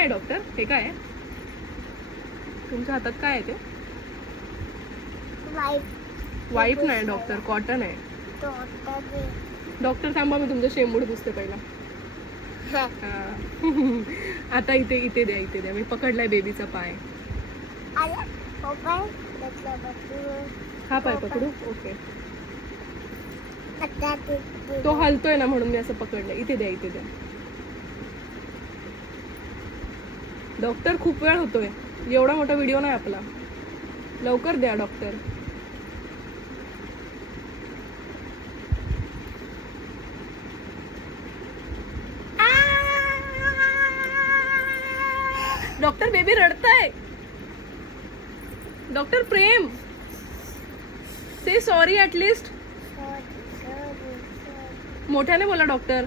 आहे डॉक्टर? हे काय आहे तुमच्या हातात? काय आहे ते? वाईप नाही डॉक्टर, कॉटन आहे. डॉक्टर थांबा, मी तुमचं शेंबूड पुसते पहिला. हा. आता इथे इथे द्या, इथे द्या. मी पकडलाय बेबीचा पाय. हा पाय पकडू? ओके. तो हलतोय ना म्हणून मी असं पकडलं. इथे द्या, इथे द्या. डॉक्टर खूप वेळ होतोय, एवढा मोठा व्हिडिओ नाही आपला. लवकर द्या डॉक्टर. डॉक्टर बेबी रडताय. Doctor Prem, say sorry at least. मोठ्याने बोला डॉक्टर.